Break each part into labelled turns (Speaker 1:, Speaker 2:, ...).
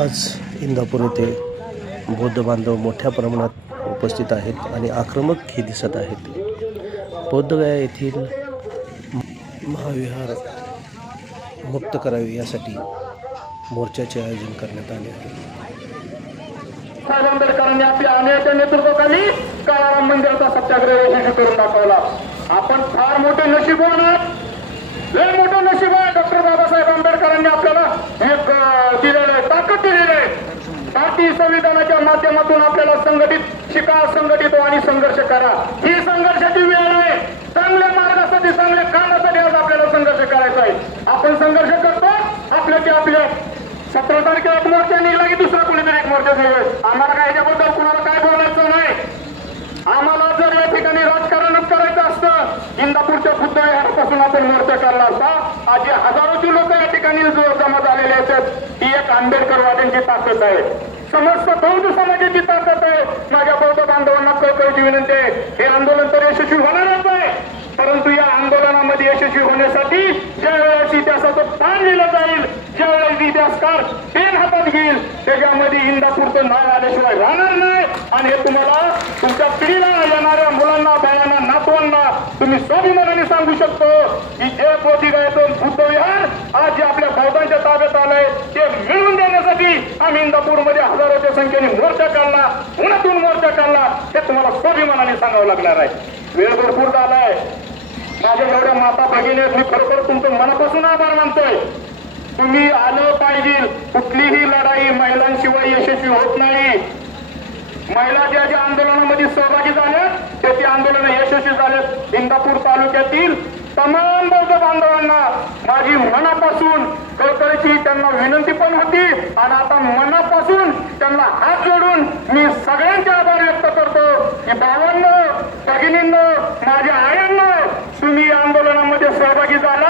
Speaker 1: आज इंदापूर येथे बौद्ध बांधव मोठ्या प्रमाणात उपस्थित आहेत आणि आक्रमक हे दिसत आहेत. बौद्धगया येथील महाविहार मुक्त करावे यासाठी मोर्चाचे आयोजन करण्यात आले आहे.
Speaker 2: आंबेडकरांनी नेतृत्वाखाली काळाराम मंदिराचा सत्याग्रह यशस्वी करून दाखवला. आपण फार मोठे नशीबवान आहात. लय मोठं नशीब आहे डॉक्टर बाबासाहेब आंबेडकरांनी आपल्याला एक दिलेलं आहे. ताकद दिलेली आहे. पार्टी संविधानाच्या माध्यमातून आपल्याला संघटित शिका संघटित आणि संघर्ष करा. ही संघर्षाची वेळ आहे. चांगल्या मार्गासाठी चांगल्या कामासाठी आज आपल्याला संघर्ष करायचा आहे. आपण संघर्ष करतो आपल्या ते आपल्या सतरा तारखेला एक मोर्चा निघला की दुसरा कोणीतरी एक मोर्चा निघेल. आम्हाला काय याच्याबद्दल कुणाला काय बोलायचं नाही. आम्हाला जर या ठिकाणी राजकारणच करायचं असतं इंदापूरच्या बुद्ध विहारापासून आपण मोर्चा करणार असता आज हजारोची लोक या ठिकाणी जो जमा आहेत ही एक आंबेडकरवाद्यांची ताकद आहे. समस्त बौद्ध समाजाची ताकद आहे. माझ्या बौद्ध बांधवांना कळकळीची विनंती आहे. हे आंदोलन तर यशस्वी होणारच आहे. परंतु या आंदोलनामध्ये यशस्वी होण्यासाठी ज्या वेळेस इतिहासाचं पान लिहिलं जाईल ज्या वेळेस इतिहासकार पेन हातात घेईल त्याच्यामध्ये इंदापूरचं नाव आल्याशिवाय राहणार नाही. आणि हे तुम्हाला तुमच्या पिढीला येणाऱ्या मुलांना बाळांना नातवांना तुम्ही स्वाभिमानाने सांगू शकतो की जे गायचं बुद्ध विहार आज जे आपल्या बौद्धांच्या ताब्यात आलंय. ते मिळवून देण्यासाठी आम्ही इंदापूरमध्ये हजारोच्या संख्येने मोर्चा काढला. उन्हातून मोर्चा काढला. हे तुम्हाला स्वाभिमानाने सांगावं लागणार आहे. वेळ भरपूर झालाय. माझ्या एवढ्या माता भगिनी मी खरोखर तुमचं मनापासून आभार मानतोय. तुम्ही आलं पाहिजे. कुठलीही लढाई महिलांशिवाय यशस्वी होत नाही. महिला ज्या ज्या आंदोलनामध्ये सहभागी झाल्या ते ते आंदोलन यशस्वी झालेत इंदापूर तालुक्यातील तमाम बौद्ध बांधवांना माझी मनापासून करण्याची त्यांना विनंती पण होती. आणि आता मनापासून त्यांना हात जोडून मी सगळ्यांचे आभार व्यक्त करतो. की भावांना भगिनींनो माझ्या आई तुम्ही या आंदोलनामध्ये सहभागी झाला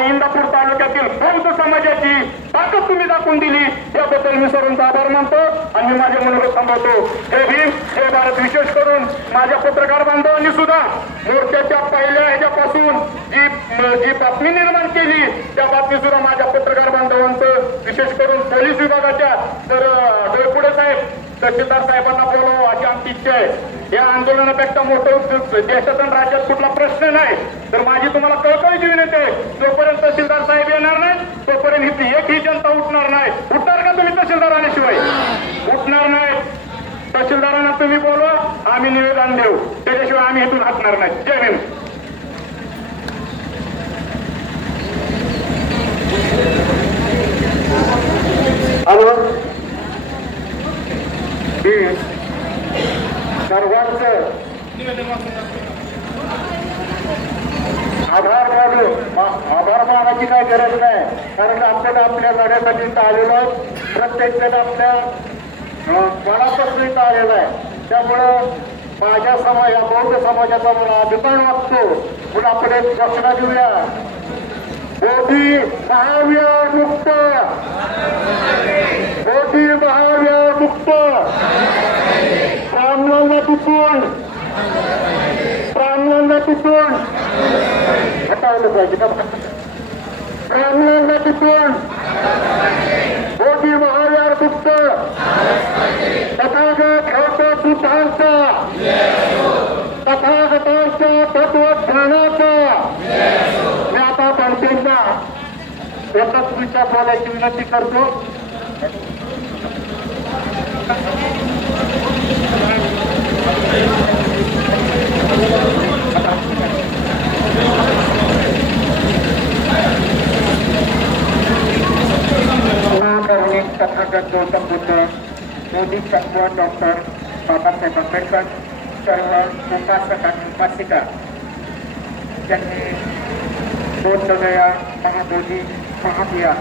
Speaker 2: आणि इंदापूर तालुक्यातील बौद्ध समाजाची ताकद तुम्ही दाखवून दिली याबद्दल मी सर्वांचा आभार मानतो आणि मी माझे मनोरथ थांबवतो. हे भीम हे भारत विशेष करून माझ्या पत्रकार बांधवांनी सुद्धा मोर्चाच्या पहिल्या ह्याच्यापासून जी जी बातमी निर्माण केली त्या बातमी सुद्धा माझ्या पत्रकार बांधवांचं विशेष करून पोलीस विभागाच्या तर डोळपुडे साहेब तहसीलदार साहेबांना बोलावं अशी आमची इच्छा आहे. या आंदोलनापेक्षा मोठं देशात आणि राज्यात कुठला प्रश्न नाही. तर माझी तुम्हाला कळकळीची विनंती आहे जोपर्यंत तहसीलदार साहेब येणार नाही तोपर्यंत ही एक ही जनता उठणार नाही. उठणार का तुम्ही तहसीलदार आल्याशिवाय? उठणार नाही. तहसीलदारांना तुम्ही बोलवा आम्ही निवेदन देऊ. त्याच्याशिवाय आम्ही इथून हटणार नाही. जय भीम हॅलो मी सर्वांच आभार मानू आभार मानायची काही गरज नाही कारण आपण आपल्या लढ्यासाठी इथं आलेलो आहोत प्रत्येक जण आपल्या मनापासून इथं आलेला आहे त्यामुळं माझ्या समाज या बौद्ध समाजाचा मला अभिमान वाटतो म्हणून आपण एक घोषणा देऊया मोदी महावीर मुक्त. मोदी महावीर मुक्त रामलालला तुटून रामलालला तुटून हटावलं पाहिजे का रामलालला तुटून बोधी महावीर मुक्त तथागत होतो सुधारता तथागतांच्या तत्वज्ञानाचा मी आता त्यांना एकच विचार बोलायची विनंती करतो महाकरुणिक तथागत गौतम बुद्ध मोदी तत्व डॉक्टर बाबासाहेब आंबेडकर सर्व उपासक आणि उपासिका त्यांनी बौद्धगया महाबोधी महाबिया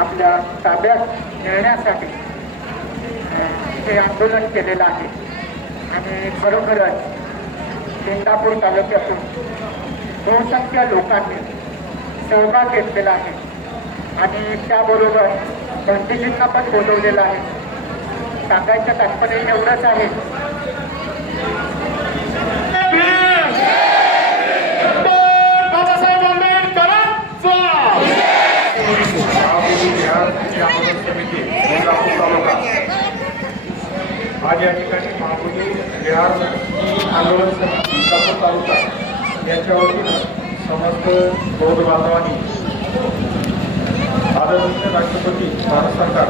Speaker 2: आपल्या ताब्यात नेण्यासाठी अं, हे आंदोलन केलेलं आहे. आणि खरोखरच इंदापूर तालुक्यातून बहुसंख्य लोकांनी सहभाग घेतलेला आहे. आणि त्याबरोबर पंडितींना पण बोलवलेलं आहे. सांगायचं तात्पर्य एवढंच आहे बाबासाहेब आंबेडकरांचा
Speaker 3: महाबोधी विहार समिती आज या ठिकाणी महापुरी विहार आंदोलन समिती इंदापूर तालुका याच्या वतीनं समस्त बौद्ध बांधवांनी आदरणीय राष्ट्रपती भारत सरकार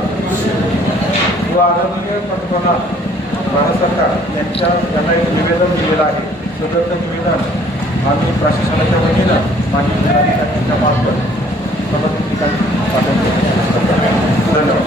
Speaker 3: व आदरणीय पंतप्रधान भारत सरकार यांच्या यांना एक निवेदन दिलेलं आहे. सदरचं निवेदन आम्ही प्रशासनाच्या वतीनं मान्य जिल्हाधिकाऱ्यांच्या मार्फत सर्व ठिकाणी पाठवतो. धन्यवाद.